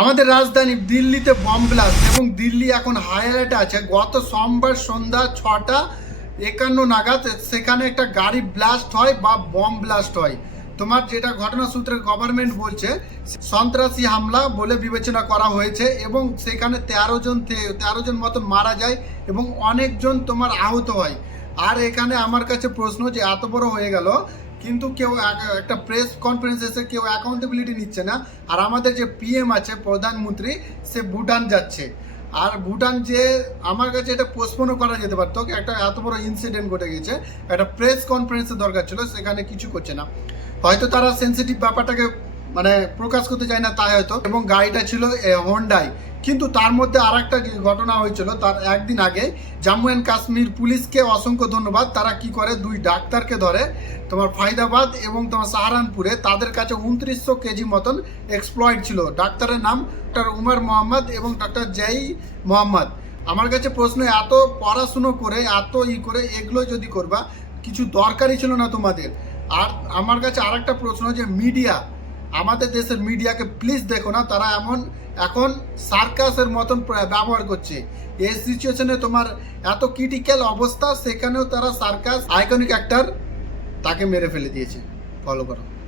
আমাদের রাজধানী দিল্লিতে বম ব্লাস্ট এবং দিল্লি এখন হাই অ্যালার্টে আছে। গত সোমবার সন্ধ্যা 6:51 নাগাদ সেখানে একটা গাড়ি ব্লাস্ট হয় বা বম ব্লাস্ট হয়। তোমার যেটা ঘটনা সূত্রে গভর্নমেন্ট বলছে সন্ত্রাসী হামলা বলে বিবেচনা করা হয়েছে এবং সেখানে 13 জন মতো মারা যায় এবং অনেকজন তোমার আহত হয়। আর এখানে আমার কাছে প্রশ্ন যে এত বড় হয়ে গেল কিন্তু কেউ একটা প্রেস কনফারেন্স এসে কেউ অ্যাকাউন্টেবিলিটি নিচ্ছে না। আর আমাদের যে পিএম আছে প্রধানমন্ত্রী, সে ভুটান যাচ্ছে। আর ভুটান যে আমার কাছে এটা পোস্টপোনও করা যেতে পারতো, একটা এত বড় ইনসিডেন্ট ঘটে গেছে, একটা প্রেস কনফারেন্সের দরকার ছিল, সেখানে কিছু করছে না। হয়তো তারা সেন্সিটিভ ব্যাপারটাকে মানে প্রকাশ করতে চায় না তাই হয়তো। এবং গাড়িটা ছিল হন্ডাই। কিন্তু তার মধ্যে আর একটা ঘটনা হয়েছিল তার একদিন আগে, জম্মু অ্যান্ড কাশ্মীর পুলিশকে অসংখ্য ধন্যবাদ। তারা কি করে, 2 ডাক্তারকে ধরে তোমার ফায়দাবাদ এবং তোমার সাহারানপুরে। তাদের কাছে 2900 কেজি মতন এক্সপ্লয়েড ছিল। ডাক্তারের নাম ডক্টর উমর মোহাম্মদ এবং ডক্টর জয় মোহাম্মদ। আমার কাছে প্রশ্ন, এত পড়াশুনো করে এত করে এগুলো যদি করবা, কিছু দরকারই ছিল না তোমাদের। আর আমার কাছে আরেকটা প্রশ্ন যে মিডিয়া, আমাদের দেশের মিডিয়াকে প্লিজ দেখো না, তারা এখন সার্কাসের মতন ব্যবহার করছে। এই সিচুয়েশনে তোমার এত ক্রিটিক্যাল অবস্থা, সেখানেও তারা সার্কাস আইকনিক অ্যাক্টর তাকে মেরে ফেলে দিয়েছে। ফলো করো।